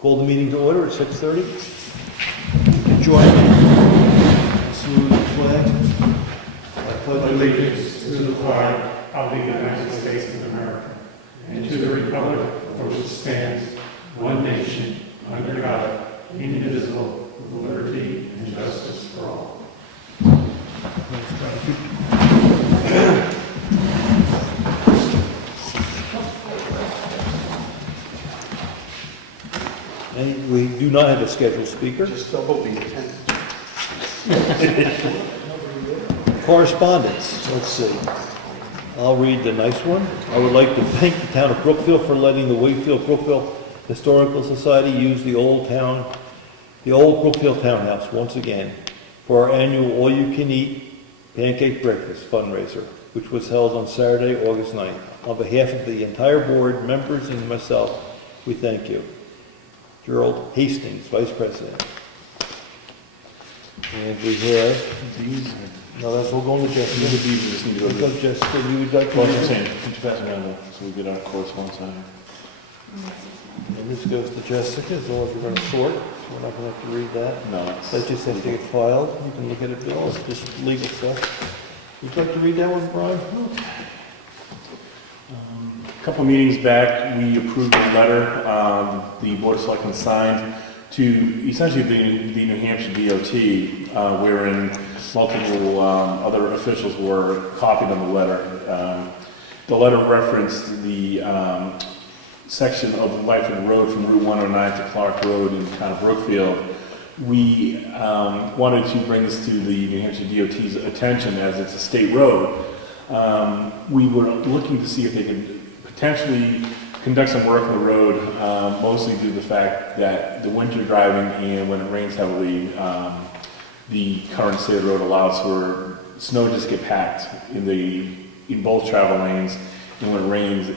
Call the meeting to order at 6:30. Join me. Salute the flag. I pledge Allegiance to the flag of the United States of America and to the republic for which it stands, one nation, under God, indivisible, with liberty and justice for all. We do not have a scheduled speaker. Just double the attendance. Correspondence, let's see. I'll read the nice one. I would like to thank the town of Brookfield for letting the Brookfield Historical Society use the old Brookfield Townhouse once again for our annual all-you-can-eat pancake breakfast fundraiser, which was held on Saturday, August 9th. On behalf of the entire board, members, and myself, we thank you. Gerald Hastings, Vice President. And we have these. No, that's, we'll go to Jessica. These just need to go We'll go to Jessica. You would like to Well, read I'm it? saying, could you pass it around so we get our correspondence on And this goes to Jessica, as long as we're going to sort. We're not going to have to read that. No, it's... That just has to get filed. You can look at it, Bill. It's just legal stuff. Would you like to read that one, Brian? A couple meetings back, we approved a letter the Board of Selectmen signed to essentially the New Hampshire DOT, wherein multiple other officials were copied on the letter. The letter referenced the section of Lyford Road from Route 109 to Clark Road in the town of Brookfield. We wanted to bring this to the New Hampshire DOT's attention as it's a state road. We were looking to see if they could potentially conduct some work on the road, mostly due to the fact that the winter driving and when it rains heavily, the current state of the road allows for snow just get packed in both travel lanes, and when it rains,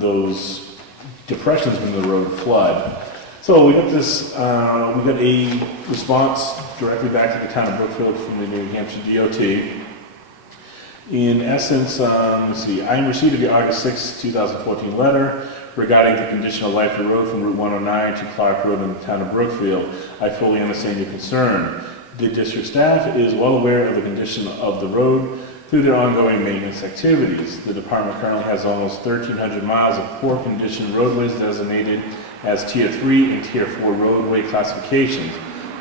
those depressions in the road flood. So we got this, we got a response directly back to the town of Brookfield from the New Hampshire DOT. In essence, let's see, I am receipt of your August 6, 2014 letter regarding the condition of Lyford Road from Route 109 to Clark Road in the town of Brookfield. I fully understand your concern. The district staff is well aware of the condition of the road through their ongoing maintenance activities. The department currently has almost 1,300 miles of poor condition roadways designated as Tier 3 and Tier 4 roadway classifications,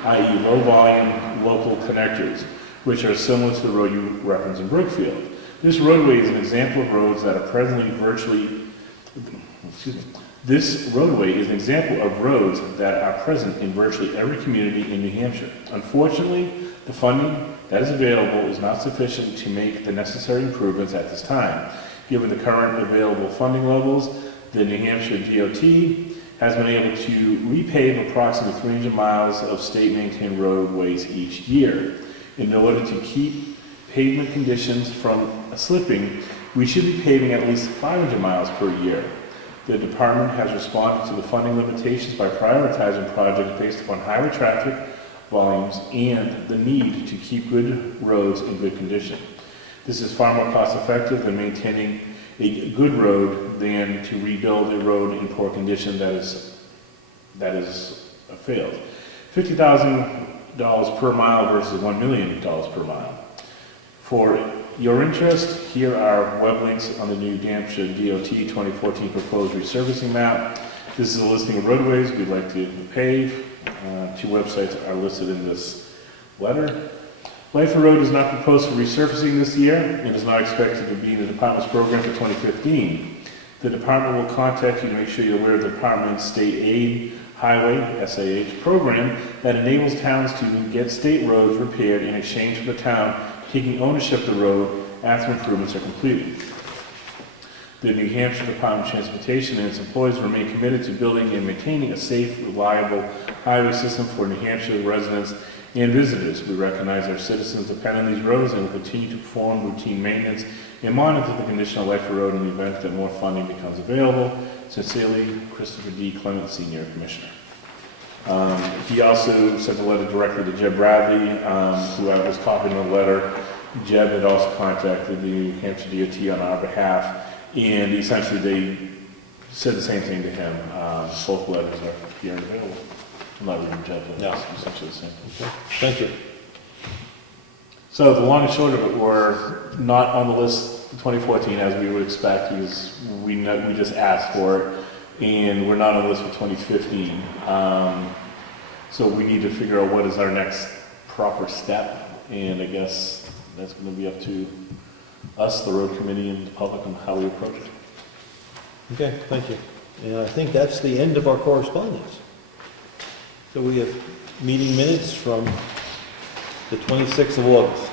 i.e. low volume local connectors, which are similar to the road you reference in Brookfield. This roadway is an example of roads that are presently This roadway is an example of roads that are present in virtually every community in New Hampshire. Unfortunately, the funding that is available is not sufficient to make the necessary improvements at this time. Given the current available funding levels, the New Hampshire DOT has been able to repave approximately 300 miles of state-maintained roadways each year. In order to keep pavement conditions from slipping, we should be paving at least 500 miles per year. The department has responded to the funding limitations by prioritizing projects based upon highway traffic volumes and the need to keep good roads in good condition. This is far more cost effective than maintaining a good road than to rebuild a road in poor condition that is failed. $50,000 per mile versus $1 million per mile. For your interest, here are web links on the New Hampshire DOT 2014 proposed resurfacing map. This is a listing of roadways we'd like to pave. Two websites are listed in this letter. Lyford Road is not proposed for resurfacing this year and is not expected to be in the department's program for 2015. The department will contact you to make sure you're aware of the department's state aid highway, SAH, program that enables towns to get state roads repaired in exchange for the town taking ownership of the road after improvements are completed. The New Hampshire Department of Transportation and its employees remain committed to building and maintaining a safe, reliable highway system for New Hampshire residents and visitors. We recognize our citizens depend on these roads and will continue to perform routine maintenance and monitor the condition of Lyford Road in the event that more funding becomes available. Sincerely, Christopher D. Clement, Senior Commissioner. He also sent a letter directly to Jeb Bradley, who I was copying the letter. Jeb had also contacted the New Hampshire DOT on our behalf, and essentially they said the same thing to him. Both letters are here and available. I'm not reading Jeff's, but No. it's essentially the same. Okay, thank you. So the long and short of it, we're not on the list in 2014 as we would expect, because we just asked for it, and we're not on the list for 2015. So we need to figure out what is our next proper step, and I guess that's going to be up to us, the road committee, and the public on how we approach it. Okay, thank you. And I think that's the end of our correspondence. So we have meeting minutes from the 26th of August.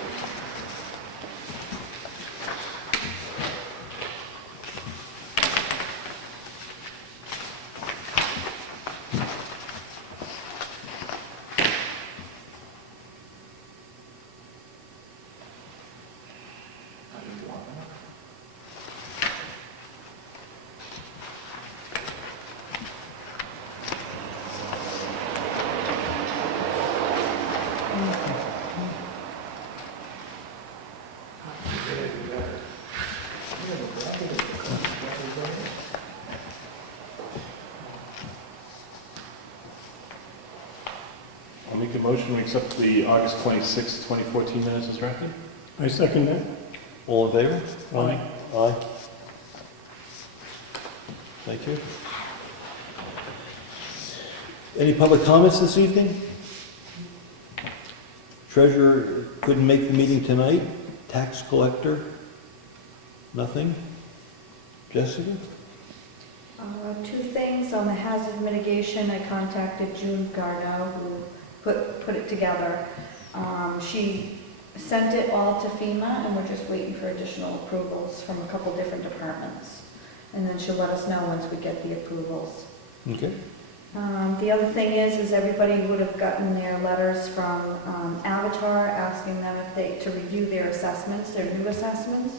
I'll make a motion to accept the August 26th, 2014 minutes as drafted. I second that. All in favor? Aye. Aye. Thank you. Any public comments this evening? Treasurer couldn't make the meeting tonight. Tax collector? Nothing? Jessica? Two things on the hazard mitigation. I contacted June Garneau, who put it together. She sent it all to FEMA, and we're just waiting for additional approvals from a couple different departments. And then she'll let us know once we get the approvals. Okay. The other thing is everybody would have gotten their letters from Avatar asking them to review their assessments, their new assessments.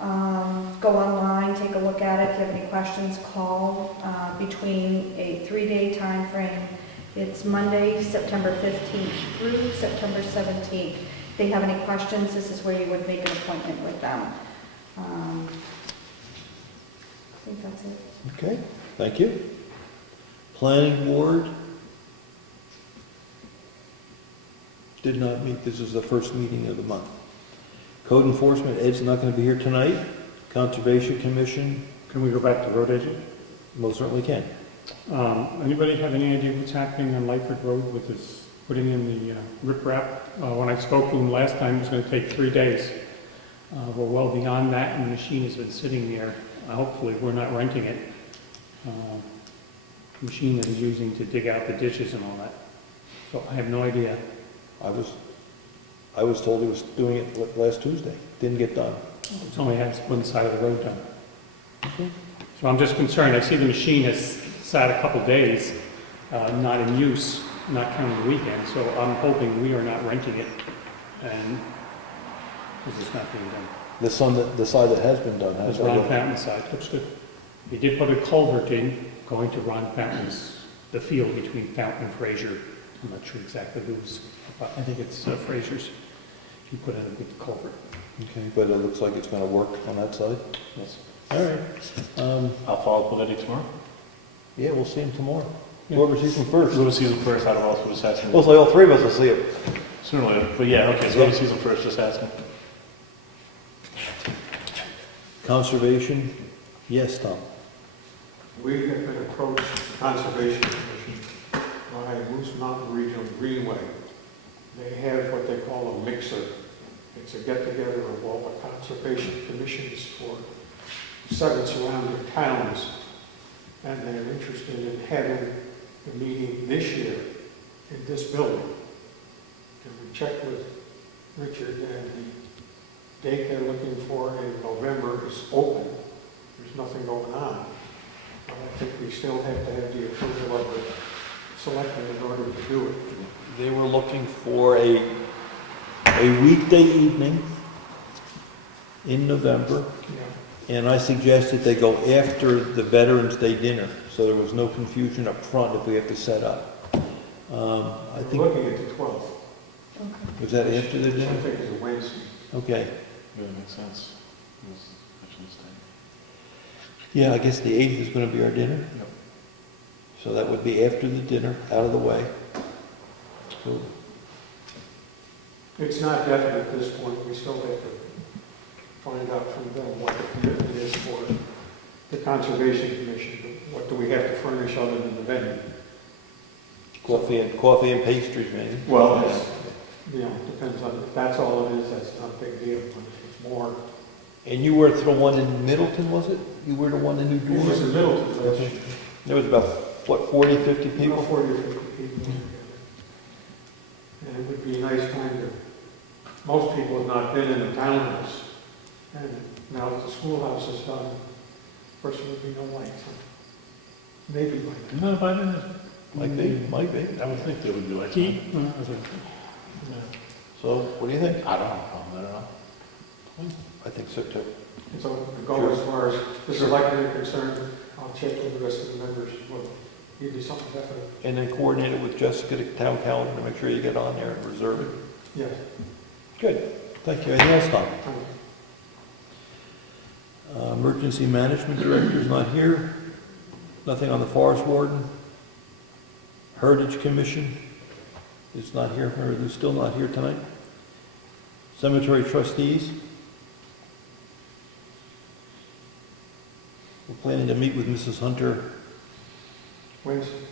Go online, take a look at it. If you have any questions, call between a 3-day time frame. It's Monday, September 15th through September 17th. If they have any questions, this is where you would make an appointment with them. I think that's it. Okay, thank you. Planning board did not meet. This is the first meeting of the month. Code enforcement, Ed's not going to be here tonight. Conservation Commission, Can we go back to road agent? most certainly can. Anybody have any idea what's happening on Lightford Road with this, putting in the riprap? When I spoke to him last time, it was gonna take 3 days. We're well beyond that, and the machine has been sitting there. Hopefully, we're not renting it. Machine that he's using to dig out the ditches and all that. So I have no idea. I was told he was doing it last Tuesday. Didn't get done. It's only has one side of the road done. Okay. So I'm just concerned. I see the machine has sat a couple days, not in use, not counting the weekend. So I'm hoping we are not renting it, and this is not being done. The side that has been done has. It's Ron Fountain's side. Looks good. He did put a culvert in, going to Ron Fountain's, the field between Fountain and Fraser. I'm not sure exactly whose, but I think it's Fraser's. He put in a big culvert. Okay, but it looks like it's going to work on that side. Yes. All right. I'll follow up with Eddie tomorrow. Yeah, we'll see him tomorrow. Yeah. Whoever sees him first. Whoever sees him first, out of us, we'll just ask him. Most likely all three of us will see him. Sooner or later. But yeah, okay, so whoever sees him first, just ask him. Conservation, yes, Tom. We have been approached, Conservation Commission, by Moose Mountain Regional Greenway. They have what they call a mixer. It's a get-together of all the conservation commissions for 7 surrounding towns. And they're interested in having the meeting this year in this building. And we checked with Richard, and the date they're looking for in November is open. There's nothing going on. I think we still have to have the approval of the selectmen in order to do it. They were looking for a weekday evening in November, and I suggested they go after the Veterans Day dinner, so there was no confusion up front if we have to set up. I We're think, looking at the 12th. Okay. was that after the Which I dinner? think is a Wednesday. Okay. Yeah, that makes sense. Yes, actually, Yeah, I guess the 8th is gonna be our dinner. Yep. So that would be after the dinner, out of the way. So, It's not definite at this point, we still have to find out from them what the commitment is for the Conservation Commission. What do we have to furnish other than the venue? coffee and pastries, maybe. Well, you know, depends on, if that's all it is, that's not a big deal, but if it's more. And you were the one in Middleton, was it? You were the one in New It was Jersey? in Middleton last year. There was about, what, 40, 50 people? 40 or 50 people together. And it would be a nice time to, most people have not been in the townhouse. And now that the schoolhouse is done, of course, there would be no lights. Maybe light. No, by then, Might be. I would think they would do it. Heat? So, what do you think? I don't have a problem, I don't know. I think so too. So to go as far as the selectmen are concerned, I'll check with the rest of the members. We'll give you something definite. And then coordinate it with Jessica, the town calendar, to make sure you get on there and reserve it. Yes. Good. Thank you. Anything else, Tom? Thank you. Emergency Management Director is not here. Nothing on the Forest Warden. Heritage Commission is not here, or is still not here tonight. Cemetery Trustees. We're planning to meet with Mrs. Hunter Wednesday.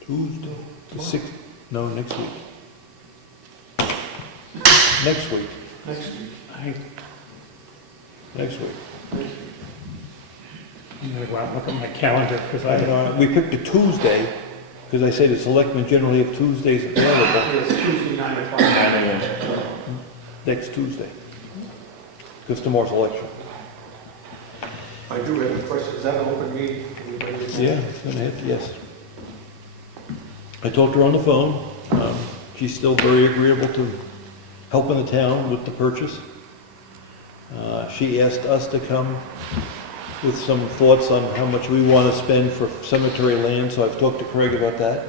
Tuesday, the 6th, no, next week. Next week, Next week. next week. I'm gonna go out and look at my calendar, because We picked a Tuesday, because I say the selectmen generally have Tuesdays available, It's Tuesday, 9 o'clock. 9 a.m. next Tuesday, because tomorrow's election. I do have a question. Is that an open meeting? Anybody? Yeah, it's gonna hit, yes. I talked to her on the phone. She's still very agreeable to helping the town with the purchase. She asked us to come with some thoughts on how much we want to spend for cemetery land, so I've talked to Craig about that.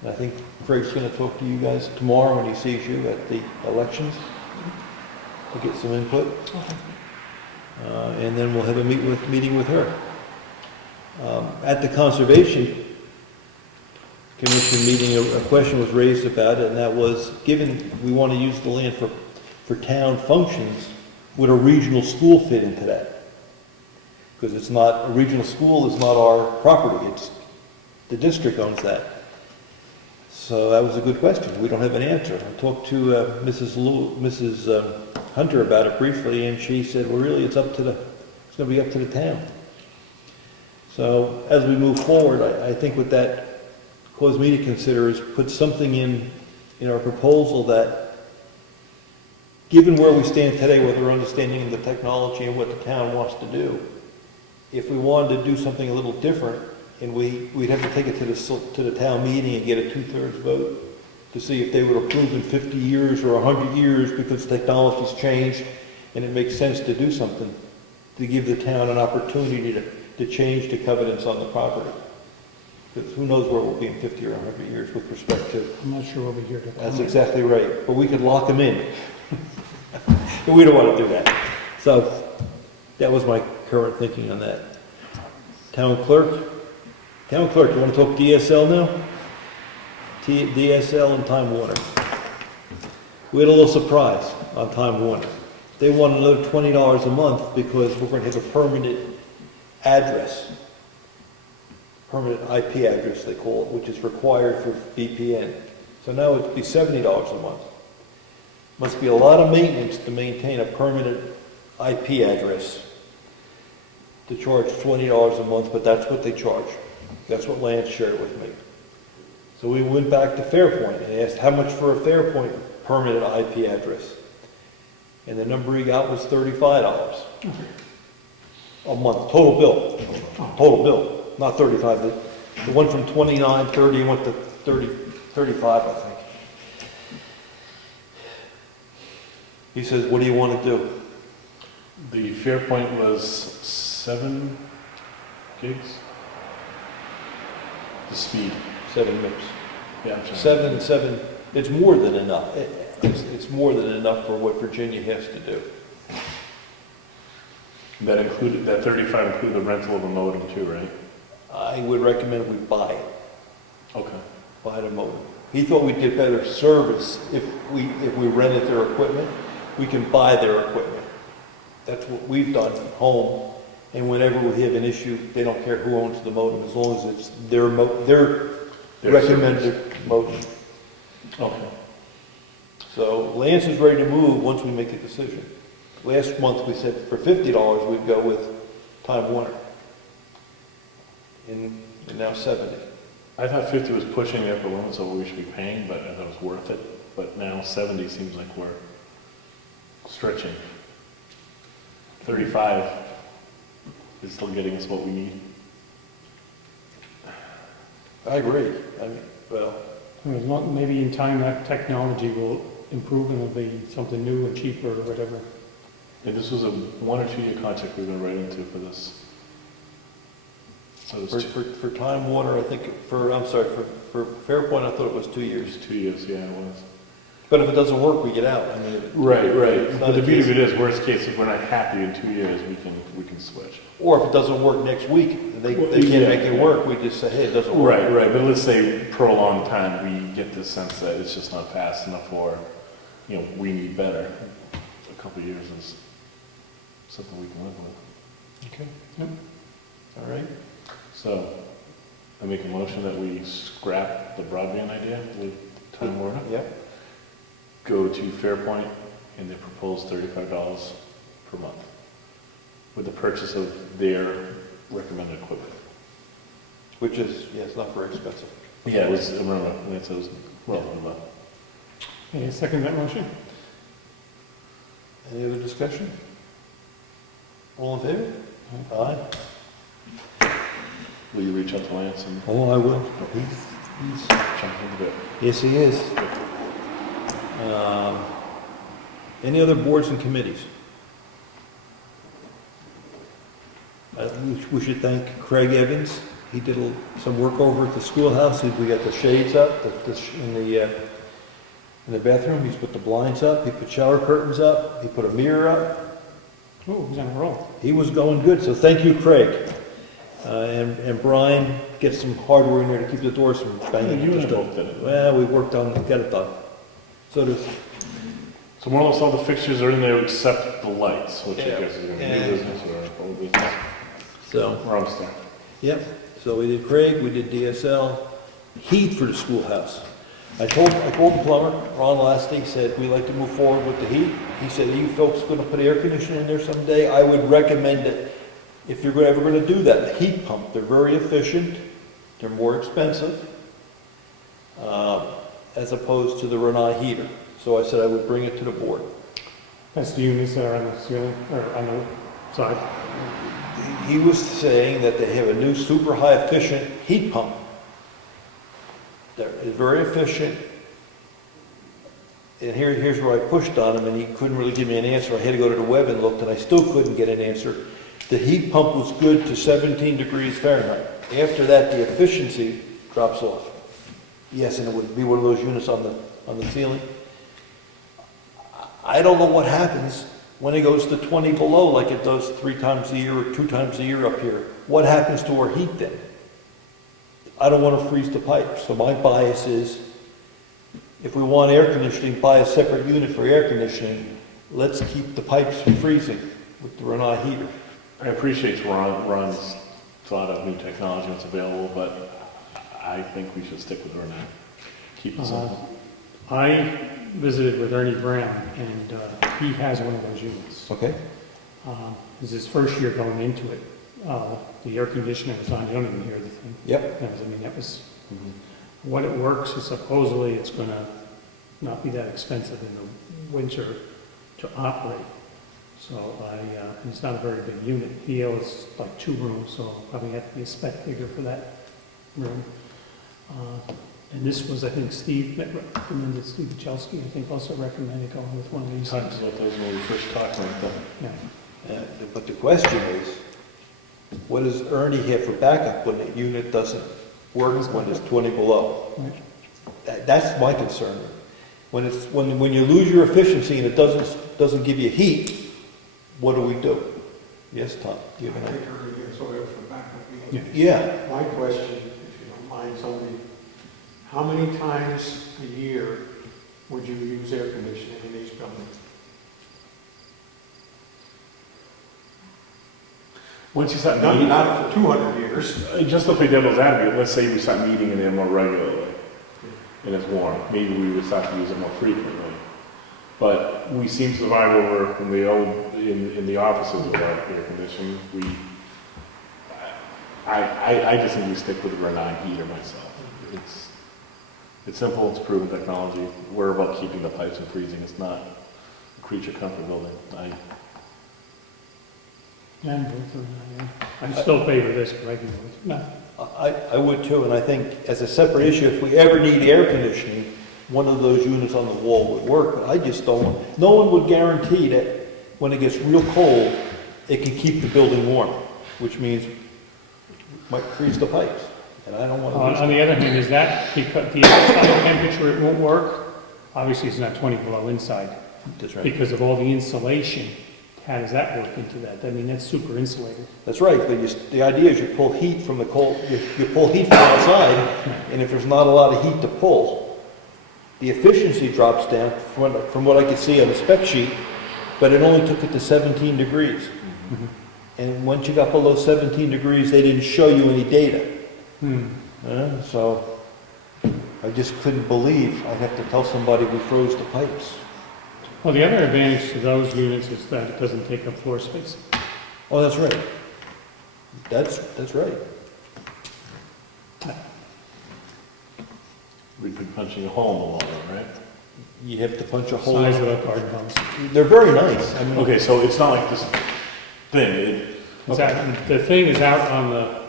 And I think Craig's gonna talk to you guys tomorrow when he sees you at the elections to get some input. And then we'll have a meeting with her. At the Conservation Commission meeting, a question was raised about it, and that was, given we want to use the land for town functions, would a regional school fit into that? Because it's not, a regional school is not our property, it's, the district owns that. So that was a good question. We don't have an answer. I talked to Mrs. Hunter about it briefly, and she said, well, really, it's going to be up to the town. So as we move forward, I think what that caused me to consider is put something in our proposal that, given where we stand today with our understanding of the technology and what the town wants to do, if we wanted to do something a little different, and we'd have to take it to the town meeting and get a 2/3 vote to see if they would approve in 50 years or 100 years because technology's changed and it makes sense to do something, to give the town an opportunity to change the covenants on the property. Because who knows where we'll be in 50 or 100 years with respect to... I'm not sure we'll be here to That's exactly right, but we could lock them in. And we don't want to do that. So that was my current thinking on that. Town clerk, you want to talk DSL now? DSL and Time Warner. We had a little surprise on Time Warner. They want another $20 a month because we're going to have a permanent address. Permanent IP address, they call it, which is required for VPN. So now it'd be $70 a month. Must be a lot of maintenance to maintain a permanent IP address. To charge $20 a month, but that's what they charge. That's what Lance shared with me. So we went back to Fairpoint and asked how much for a Fairpoint permanent IP address. And the number he got was $35 a month, total bill, not 35. The one from 29.30 went to 35, I think. He says, what do you want to do? The Fairpoint was 7 gigs? The speed. 7 MIPS. Yeah, I'm sorry. 7, it's more than enough. It's more than enough for what Virginia has to do. That 35 include the rental of a modem too, right? I would recommend we buy it, Okay. buy the modem. He thought we'd get better service if we rented their equipment. We can buy their equipment. That's what we've done at home. And whenever we have an issue, they don't care who owns the modem, as long as it's their recommended modem. Okay. So Lance is ready to move once we make a decision. Last month, we said for $50, we'd go with Time Warner. And now 70. I thought 50 was pushing the upper limits of what we should be paying, but I thought it was worth it. But now 70 seems like we're stretching. 35 is still getting us what we need. I agree. I mean, well, I mean, maybe in time that technology will improve and it'll be something new and cheaper or whatever. And this was a 1 or 2 year contract we've been right into for this. So it was for Time Warner, I think, for Fairpoint, I thought it was 2 years. 2 years, yeah, it was. But if it doesn't work, we get out. I mean, Right. it's not But the a beauty of case- it is, worst case, if we're not happy in 2 years, we can switch. Or if it doesn't work next week, they Well, can't yeah. make it work, we just say, hey, it doesn't work. Right. But let's say prolonged time, we get the sense that it's just not fast enough, or, we need better. A couple of years is something we can live with. Okay. Yep. All right. So, I make a motion that we scrap the broadband idea with Time Warner, Yep. go to Fairpoint, and they propose $35 per month with the purchase of their recommended equipment. Which is, it's not very expensive. Yeah, it was, I remember, it was relative low. Okay, second that motion? Any other discussion? All in favor? Aye. Will you reach out to Lance and Oh, I will. He's jump into it? yes, he is. Any other boards and committees? We should thank Craig Evans. He did some work over at the schoolhouse. We got the shades up in the bathroom. He's put the blinds up. He put shower curtains up. He put a mirror up. Oh, he's on a roll. He was going good, so thank you, Craig. And Brian gets some hardware in there to keep the doors from banging. You and I both did it. Well, we worked on it, got it done. So does, So more or less all the fixtures are in there except the lights, which I Yeah. guess is going to be Yeah. new business or old business. so, We're almost there. yep. So we did Craig, we did DSL, heat for the schoolhouse. I called the plumber, Ron Lasty, said, we'd like to move forward with the heat. He said, are you folks gonna put air conditioning in there someday? I would recommend it, if you're ever gonna do that, the heat pump. They're very efficient, they're more expensive, as opposed to the Renai heater. So I said I would bring it to the board. That's the units that are on the ceiling, or on the side. He was saying that they have a new super high efficient heat pump. That is very efficient. And here's where I pushed on him and he couldn't really give me an answer. I had to go to the web and look and I still couldn't get an answer. The heat pump was good to 17 degrees Fahrenheit. After that, the efficiency drops off. Yes, and it would be one of those units on the ceiling. I don't know what happens when it goes to 20 below like it does 3 times a year or 2 times a year up here. What happens to our heat then? I don't want to freeze the pipes, so my bias is, if we want air conditioning, buy a separate unit for air conditioning. Let's keep the pipes from freezing with the Renai heater. I appreciate Ron's thought of new technology that's available, but I think we should stick with Renai. Keep it simple. I visited with Ernie Brown, and he has one of those units. Okay. It was his first year going into it. The air conditioner was on, you don't even hear the thing. Yep. That was, what it works is supposedly it's gonna not be that expensive in the winter to operate. So and it's not a very big unit. He has like 2 rooms, so probably have to be a spec bigger for that room. And this was, I think, Steve recommended, Steve Wachowski, I think, also recommended going with one of We these. talked about those when we first talked about them. Yeah. But the question is, what does Ernie have for backup when the unit doesn't work when it's 20 below? Right. That's my concern. When you lose your efficiency and it doesn't give you heat, what do we do? Yes, Tom? Do you I have any? think everything is oil for backup meeting. Yeah, My question, if you don't mind, somebody, how many times a year would you use air conditioning in these buildings? Once you start Not, meeting, not for 200 years. just to play devil's advocate, let's say we start meeting in there more regularly, and it's warm, maybe we would start to use it more frequently. But we seem to survive over in the old, in the offices without air conditioning. I just think we stick with the Renai heater myself. It's simple, it's proven technology. We're about keeping the pipes from freezing. It's not a creature comfort building. I still favor this regularly. No. I would too, and I think as a separate issue, if we ever need air conditioning, one of those units on the wall would work, but I just don't, no one would guarantee that when it gets real cold, it can keep the building warm, which means it might freeze the pipes, and I don't want to. On the other hand, is that because the outside temperature, it won't work? Obviously, it's not 20 below inside That's right. because of all the insulation. How does that work into that? I mean, that's super insulated. That's right, but the idea is you pull heat from the cold, you pull heat from outside, and if there's not a lot of heat to pull, the efficiency drops down from what I could see on the spec sheet, but it only took it to 17 degrees. Mhm. And once you got below 17 degrees, they didn't show you any data. So I just couldn't believe I'd have to tell somebody we froze the pipes. Well, the other advantage to those units is that it doesn't take up floor space. Oh, that's right. That's right. We'd be punching a hole in the wall, right? You have to punch a hole. Size of a garden hose. They're very nice. I mean, Okay, so it's not like this thing. The thing is out on the,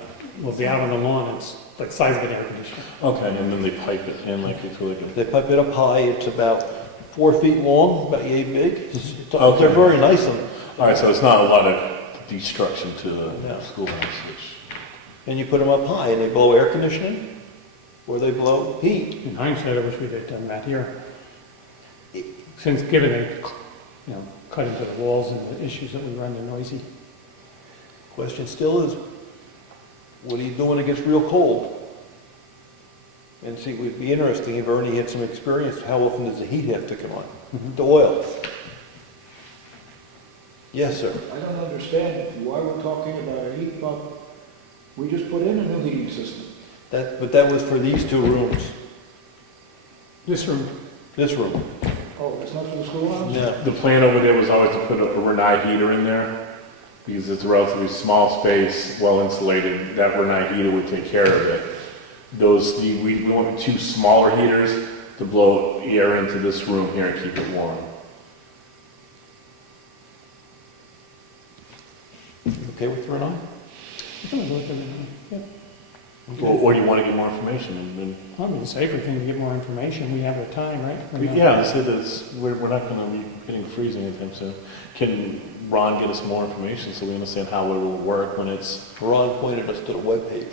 will be out on the lawn, it's like size of an air conditioner. Okay, and then they pipe it in like it's really good. they pipe it up high. It's about 4 feet long, about yay big. Okay. They're very nice on it. All right, so it's not a lot of destruction to the No. schoolhouse, which, And you put them up high, and they blow air conditioning, or they blow heat. In hindsight, I wish we'd have done that here. Since given they, cut into the walls and the issues that we run, they're noisy. Question still is, what do you do when it gets real cold? And see, it would be interesting if Ernie had some experience, how often does the heat have to come on? The oil. Yes, sir. I don't understand why we're talking about a heat pump. We just put in a new heating system. But that was for these two rooms. This room, This room. Oh, that's not for the schoolhouse? No. the plan over there was always to put a Renai heater in there, because it's a relatively small space, well insulated. That Renai heater would take care of it. We want 2 smaller heaters to blow air into this room here and keep it warm. You okay with Renai? Or do you want to get more information? And I mean, the safer thing to get more information, we have the time, right? yeah, they said that we're not going to be hitting freezing anytime soon. Can Ron get us more information so we understand how it will work when it's Ron pointed us to the webpage.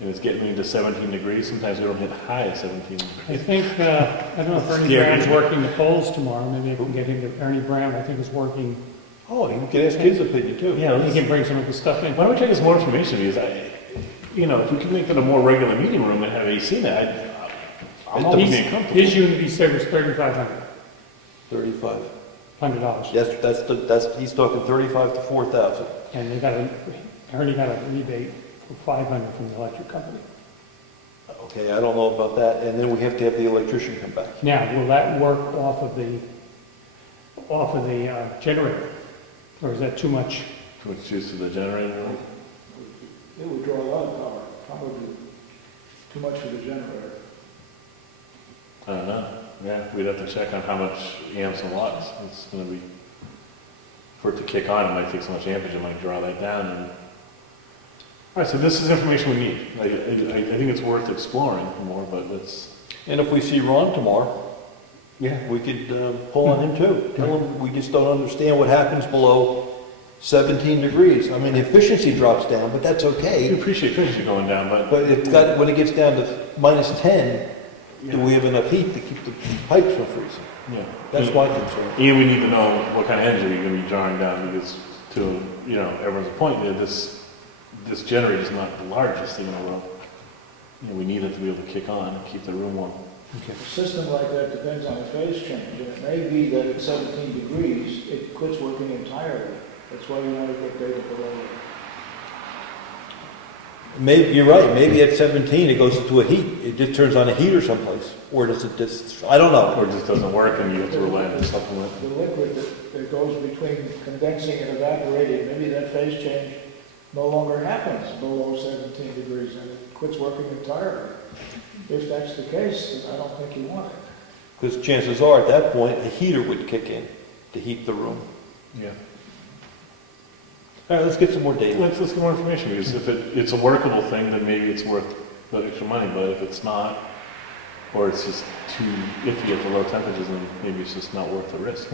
and it's getting into 17 degrees? Sometimes we don't hit high at 17 I degrees. think, I don't know if Ernie Yeah. Brown's working the polls tomorrow, maybe I can get him to, Ernie Brown, I think is working, Oh, you can ask his opinion too. Yeah, he can bring some of the stuff in. why don't we take us more information? Because if we can make it a more regular meeting room and have AC in it, I'm always being comfortable. His unit, he said, was $3,500. 35. He's talking 35 to 4,000. And Ernie got a rebate for $500 from the electric company. Okay, I don't know about that, and then we have to have the electrician come back. Now, will that work off of the generator? Or is that too much? Too much juice to the generator? It would draw a lot of power, probably too much for the generator. I don't know. Yeah, we'd have to check on how much amps and watts it's going to be. For it to kick on, it might take so much amperage, it might draw that down. All right, so this is information we need. I think it's worth exploring more, but let's... And if we see Ron tomorrow, we could pull on him too. Tell him we just don't understand what happens below 17 degrees. I mean, the efficiency drops down, but that's I okay. appreciate efficiency going down, but But when it gets down to -10, do we have enough heat to keep the pipes from freezing? yeah. That's my concern. And we need to know what kind of energy we're going to be drawing down, because to, you know, everyone's point, that this generator is not the largest thing in the world. You know, we need it to be able to kick on and keep the room warm. A system like that depends on the phase change, and it may be that at 17 degrees, it quits working entirely. That's why you want to get data below it. Maybe, you're right, maybe at 17 it goes into a heat, it just turns on a heater someplace, or does it just, I don't know. Or it just doesn't work and you have to rely on the supplement. The liquid that goes between condensing and evaporating, maybe that phase change no longer happens below 17 degrees and it quits working entirely. If that's the case, then I don't think you want it. Because chances are, at that point, a heater would kick in to heat the room. Yeah. All right, let's get some more data. Let's get more information, because if it's a workable thing, then maybe it's worth the extra money, but if it's not, or it's just too iffy at the low temperatures, then maybe it's just not worth the risk.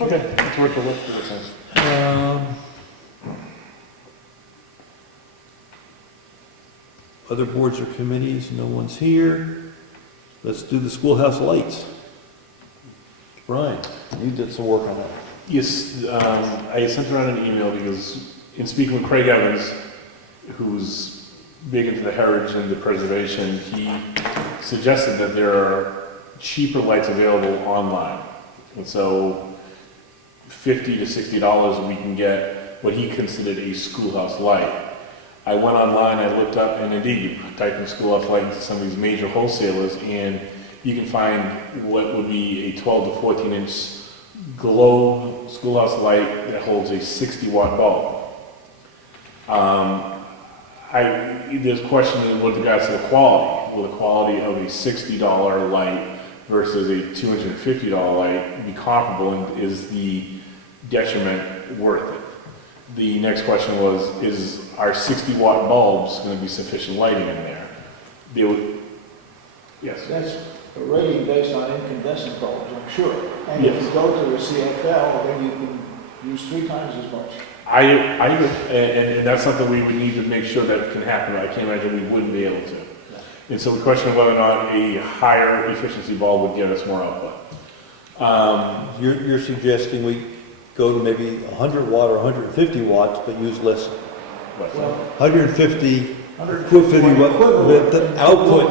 Okay, it's worth the look for this thing. Other boards or committees, no one's here. Let's do the schoolhouse lights. Brian, you did some work on that. Yes, I sent around an email because in speaking with Craig Evans, who's big into the heritage and the preservation, he suggested that there are cheaper lights available online. And so $50 to $60 we can get what he considered a schoolhouse light. I went online, I looked up, and indeed, you type in schoolhouse light into some of these major wholesalers, and you can find what would be a 12 to 14 inch glow schoolhouse light that holds a 60-watt bulb. There's a question with regards to the quality. Will the quality of a $60 light versus a $250 light be comparable, and is the detriment worth it? The next question was, is our 60-watt bulbs going to be sufficient lighting in there? Yes. That's a rating based on incandescent bulbs, I'm sure. And if Yes. you go to a CFL, then you can use 3 times as much. I agree, and that's something we would need to make sure that can happen. I can't imagine we wouldn't be able to. And so the question of whether or not a higher efficiency bulb would give us more output. You're suggesting we go to maybe 100 watt or 150 watts, but use less. But, Well, 150 150 watt with the output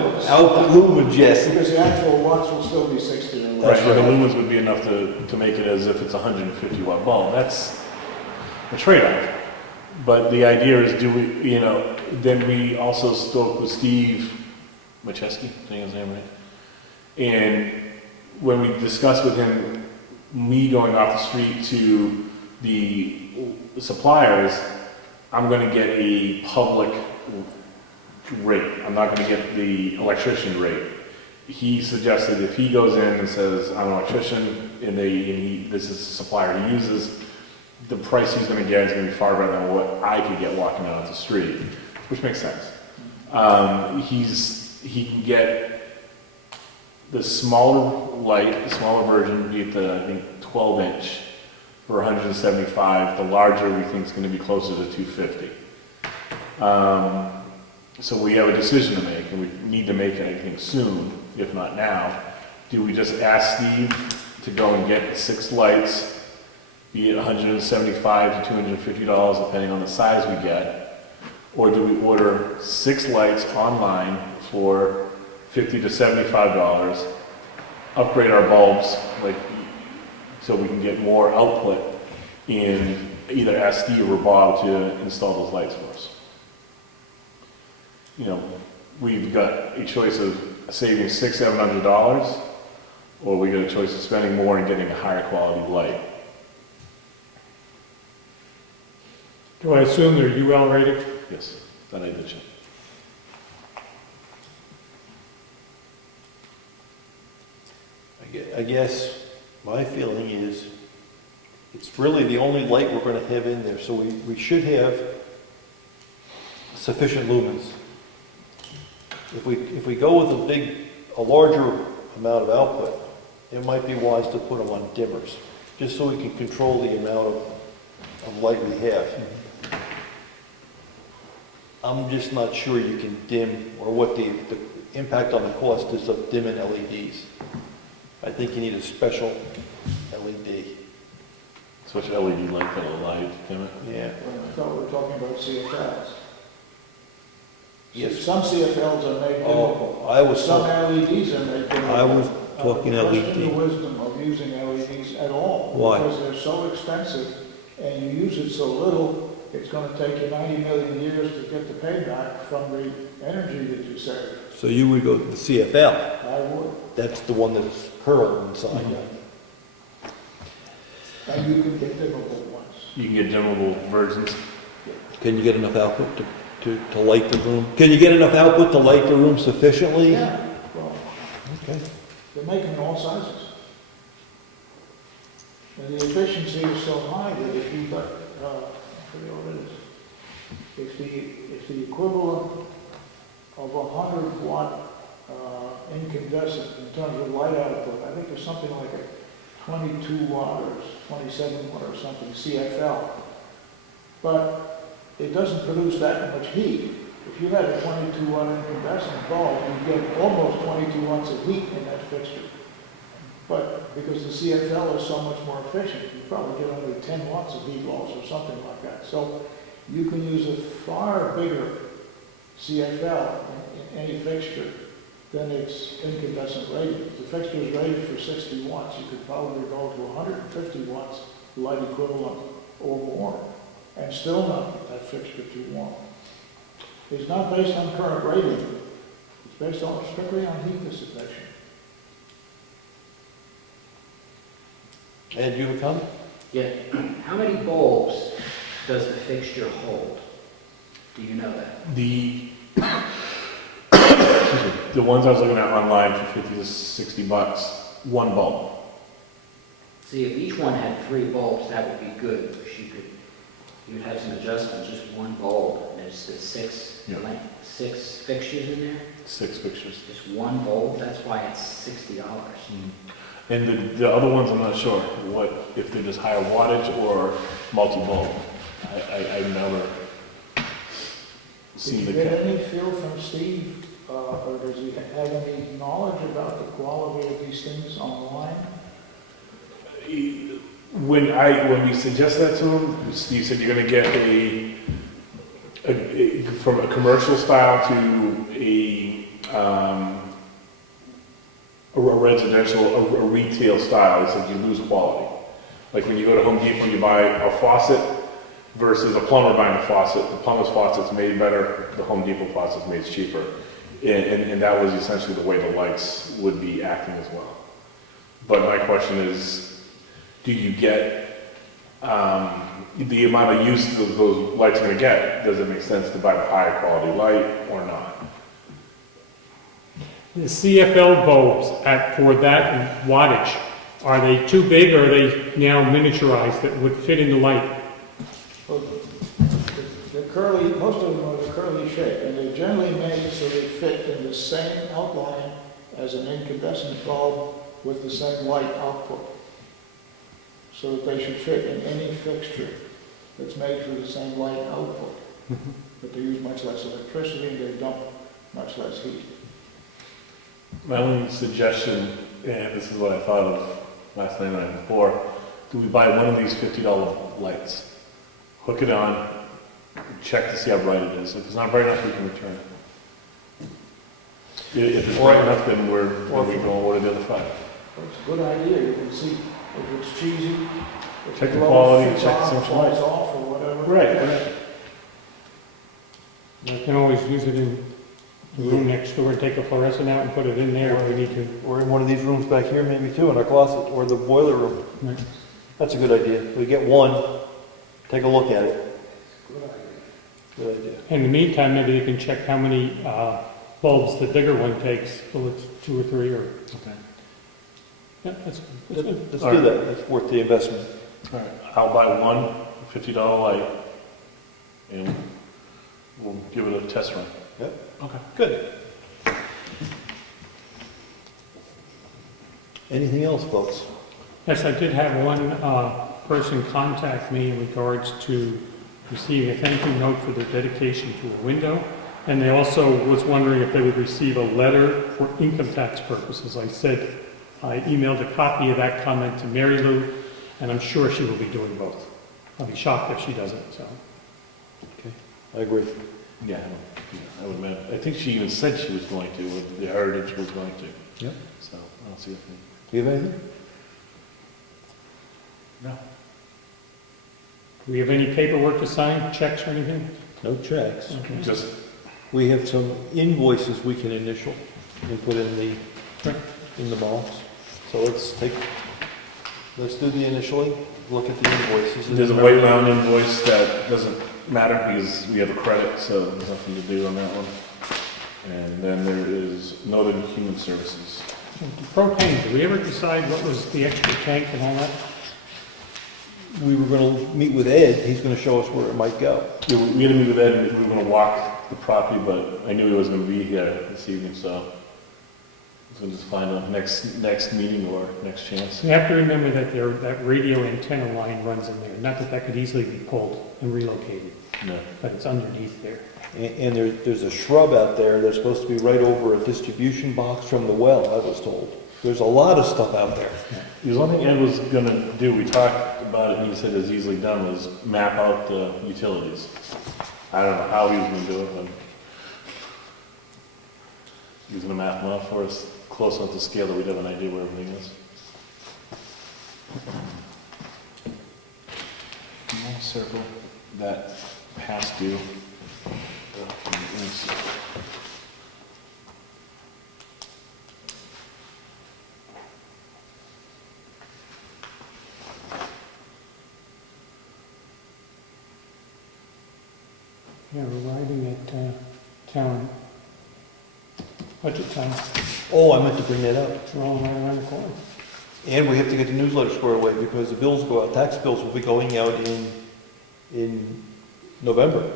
lumens, yes. because the actual watts will still be 60 or right, less. and the lumens would be enough to make it as if it's a 150 watt bulb. That's a trade-off. But the idea is, do we, you know, then we also spoke with Steve Macheski, saying his name right? And when we discussed with him, me going off the street to the suppliers, I'm going to get a public rate. I'm not going to get the electrician rate. He suggested if he goes in and says, I'm an electrician, and this is a supplier he uses, the price he's going to get is going to be far better than what I could get walking down the street, which makes sense. He can get the smaller light, the smaller version, be it the, I think, 12 inch for 175. The larger we think is going to be closer to 250. So we have a decision to make, and we need to make it, I think, soon, if not now. Do we just ask Steve to go and get 6 lights, be it $175 to $250, depending on the size we get, or do we order 6 lights online for $50 to $75, upgrade our bulbs, so we can get more output, and either ask Steve or Bob to install those lights for us. You know, we've got a choice of saving $600, $700, or we got a choice of spending more and getting a higher quality light. Do I assume they're UL rated? Yes, that I did check. I guess my feeling is it's really the only light we're going to have in there, so we should have sufficient lumens. If we go with a larger amount of output, it might be wise to put them on dimmers, just so we can control the amount of light we have. I'm just not sure you can dim, or what the impact on the cost is of dimming LEDs. I think you need a special LED. Such LED light that'll light, damn it. Yeah. Well, I thought we were talking about CFLs. Yes. Some CFLs are made dimmable. Oh, I was, Some talking- LEDs are made dimmable. I was talking I question the LED. wisdom of using LEDs at all. Why? Because they're so expensive, and you use it so little, it's gonna take you 90 million years to get the payback from the energy that you save. So you would go to the CFL. I would. That's the one that's curled inside. And you can get dimmable ones. You can get dimmable versions. Can you get enough output to light the room? Can you get enough output to light the room sufficiently? Yeah, well, Okay. they're making all sizes. And the efficiency is so high that if you got, I forget what it is. If the equivalent of 100 watt incandescent in terms of light output, I think there's something like a 22 watt or 27 watt or something CFL. But it doesn't produce that much heat. If you had a 22 watt incandescent bulb, you'd get almost 22 watts of heat in that fixture. But because the CFL is so much more efficient, you probably get only 10 watts of heat loss or something like that. So you can use a far bigger CFL in any fixture than its incandescent rating. If the fixture is rated for 60 watts, you could probably go to 150 watts light equivalent or more, and still not get that fixture too warm. It's not based on current rating. It's based on strictly on heat dissipation. Ed, you have a comment? Yeah, how many bulbs does the fixture hold? Do you know that? The ones I was looking at online for 50 to 60 bucks, one bulb. See, if each one had 3 bulbs, that would be good, because you'd have some adjustments, just one bulb, and there's the 6 Yeah. 6 fixtures in there, 6 fixtures. just one bulb, that's why it's $60. And the other ones, I'm not sure what, if they're just higher wattage or multi-bulb. I've never seen Did the. you get any feel from Steve, or does he have any knowledge about the quality of these things online? When we suggested that to him, Steve said you're going to get from a commercial style to a residential, a retail style. He said you lose quality. Like when you go to Home Depot, you buy a faucet versus a plumber buying a faucet. The plumber's faucet's made better. The Home Depot faucet's made cheaper. And that was essentially the way the lights would be acting as well. But my question is, do you get the amount of use that those lights are going to get? Does it make sense to buy the higher quality light or not? The CFL bulbs for that wattage, are they too big or are they now miniaturized that would fit in the light? Well, the curly, most of them are the curly shape, and they're generally made so they fit in the same outline as an incandescent bulb with the same light output. So that they should fit in any fixture that's made for the same light output. But they use much less electricity and they dump much less heat. My only suggestion, and this is what I thought of last night and the night before, do we buy one of these $50 lights, hook it on, check to see how bright it is. If it's not bright enough, we can return it. If it's bright enough, then we go order the other 5. It's a good idea. You can see if it's cheesy, if Check the glow quality, fits check on, the flies off or whatever. Right. I can always use it in the room next door and take a fluorescent out and put it in there if we need to. Or in one of these rooms back here maybe too, in our closet, or the boiler room. Right. That's a good idea. We get one, take a look at it. Good idea. Good idea. In the meantime, maybe you can check how many bulbs the bigger one takes, so it's 2 or 3 or... Okay. Yeah, that's good. Let's do that. It's worth the investment. All right. I'll buy one $50 light, and we'll give it a test run. Yep. Okay. Good. Anything else, folks? Yes, I did have one person contact me in regards to receiving a thank you note for their dedication to a window. And they also was wondering if they would receive a letter for income tax purposes. I said, I emailed a copy of that comment to Mary Lou, And I'm sure she will be doing both. I'll be shocked if she doesn't, so. I agree. Yeah, I would imagine. I think she even said she was going to, or the Heritage was going to. Yep. So, I don't see anything. You have anything? No. Do we have any paperwork to sign, checks or anything? No checks. Okay. Just, We have some invoices we can initial and put Sure. in the box. So let's do the initialing, look at the invoices. there's a White Mountain invoice that doesn't matter because we have a credit, so there's nothing to do on that one. And then there is Northern Human Services. Propane, did we ever decide what was the extra tank and all that? We were gonna meet with Ed, he's gonna show us where it might go. Yeah, we had to meet with Ed, and we were gonna walk the property, but I knew he wasn't gonna be here this evening, so we'll just find out next meeting or next chance. You have to remember that that radio antenna line runs in there. Not that that could easily be pulled and relocated, No. but it's underneath there. And there's a shrub out there that's supposed to be right over a distribution box from the well, I was told. There's a lot of stuff out there. The only thing Ed was gonna do, we talked about it, and he said it's easily done, was map out the utilities. I don't know how he was gonna do it, but he was gonna map them out for us, close enough to scale that we'd have an idea where everything is. I'm gonna circle that past due. Yeah, we're arriving at town, budget time. Oh, I meant to bring that up. It's rolling right around the corner. And we have to get the newsletter squared away because the bills go out, tax bills will be going out in November.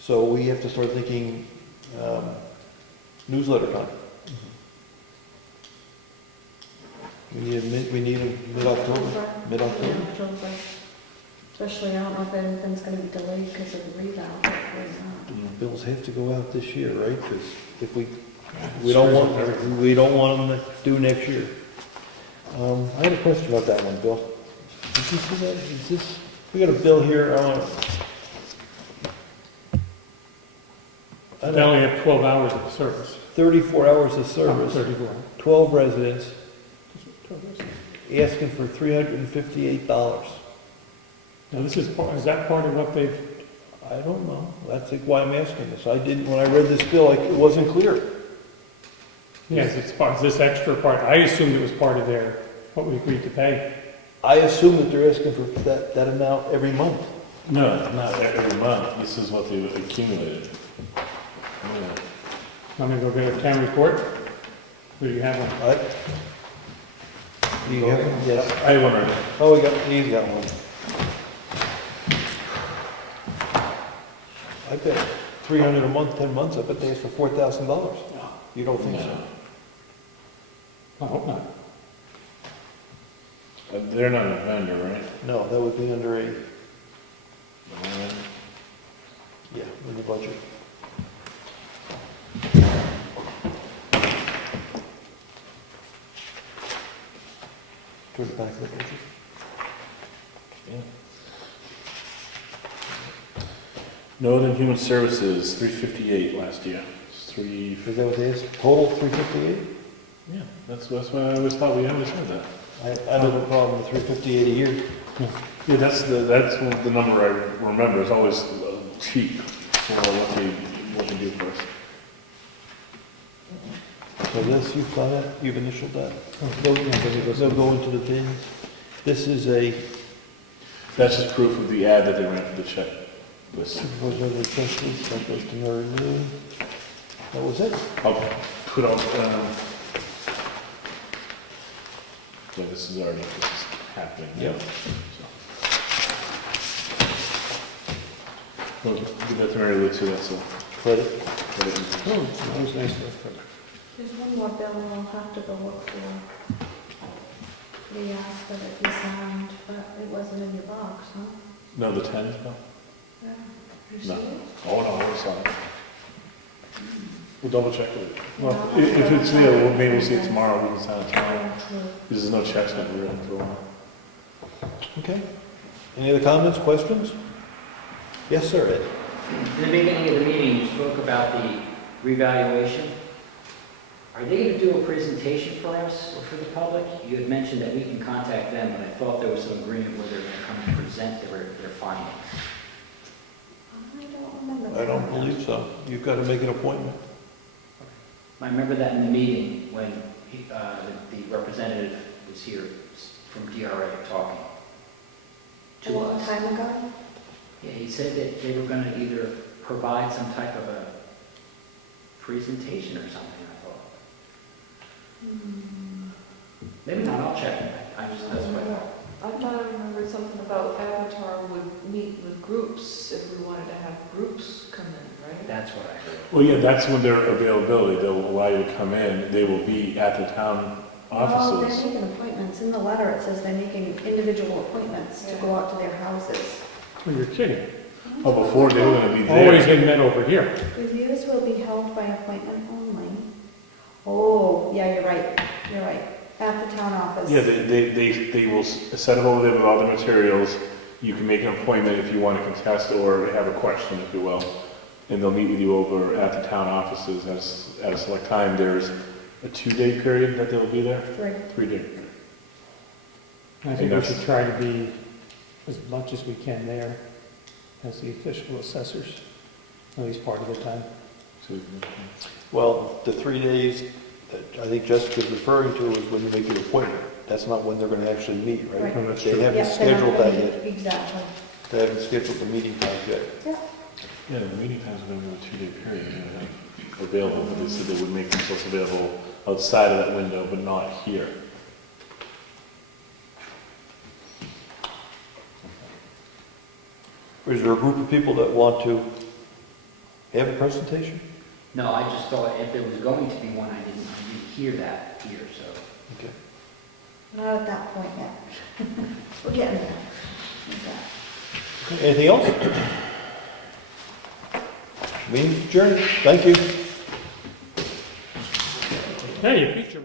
So we have to start thinking, newsletter time. We need a mid-October. October. Especially, I don't know if anything's gonna be delayed because of the rebound. Hopefully not. Bills have to go out this year, right? Because if we don't want them to do next year. I had a question about that one, Bill. Did you see that? Is this, we got a bill here, They only have 12 hours of service. 34 hours of Oh, service, 34. 12 residents, asking for $358. Now, is that part of what they've, I don't know. That's why I'm asking this. When I read this bill, it wasn't clear. yes, it's part, is this extra part? I assumed it was part of what we agreed to pay. I assume that they're asking for that amount every month. No, not every month, this is what they accumulated. Yeah. I'm gonna go get a town report. Do you have one? Right? Do you have one? Yes. I wondered, Oh, he's got one. I bet $300 a month, 10 months, I bet they asked for $4,000. You don't think so? I hope not. they're not a vendor, right? No, that would be under yeah, in the budget. Toward the back of the budget. Northern Human Services, 358 last year. It's three, Is that what it is? Total 358? yeah, that's why I always thought we always had that. I don't have a problem with 358 a year. Yeah, that's the number I remember, it's always cheap for what they do for us. So this, you've done that, you've initialed that? Oh, They'll go into the bins. This is That's just proof of the ad that they ran for the check list. supervisor of the trustees, that goes to Mary Lou. That was it. I'll put on, yeah, this is happening. Yep. Well, give that to Mary Lou too, that's a Credit. credit. Oh, that was nice to have. There's one more bill I'll have to go look for. We asked that it be signed, but it wasn't in your box, huh? No, the 10s, no? Yeah. You see No. it? Oh, no, it's on. We'll double check it. Well, Yeah. if it's there, maybe we'll see it tomorrow, we can sign it tomorrow. Yeah, true. Because there's no checks that were written for a while. Okay. Any other comments, questions? Yes, sir, Ed. In the beginning of the meeting, you spoke about the revaluation. Are they going to do a presentation for us or for the public? You had mentioned that we can contact them, but I thought there was some agreement where they're going to come and present their findings. I don't remember. I don't believe so. You've got to make an appointment. I remember that in the meeting when the representative was here from DRA talking A to long us. time ago? Yeah, he said that they were going to either provide some type of a presentation or something, I thought. Maybe not, I'll check. That's what I thought. I thought I remembered something about Avatar would meet with groups if we wanted to have groups come in, right? That's what I heard. Well, yeah, that's when their availability, they'll allow you to come in, they will be at the town Oh, offices. they're making appointments. In the letter, it says they're making individual appointments to go out to their houses. Well, you're kidding. Oh, before they were gonna be Always there. been met over here. Reviews will be held by appointment only. Oh, yeah, you're right. You're right. At the town office. Yeah, they will set them over there with all the materials. You can make an appointment if you want to contest or have a question, if you will. And they'll meet with you over at the town offices at a select time. There's a 2-day period that they'll be there? 3-day period. I think we should try to be as much as we can there as the official assessors, at least part of the time. So, Well, the 3 days that I think Jessica's referring to is when you make your appointment. That's not when they're going to actually meet, right? Right. No, that's They true. haven't Yeah, they're not scheduled that gonna- yet. Exactly. They haven't scheduled the meeting times yet. Yeah, the meeting times are going to be a 2-day period. They're gonna have available, but they said they would make themselves available outside of that window, but not here. Is there a group of people that want to have a presentation? No, I just thought if there was going to be one, I didn't hear that here, so. Okay. Not at that point yet. We're getting there. Okay. Anything else? Meeting adjourned. Thank you. Hey, you beat your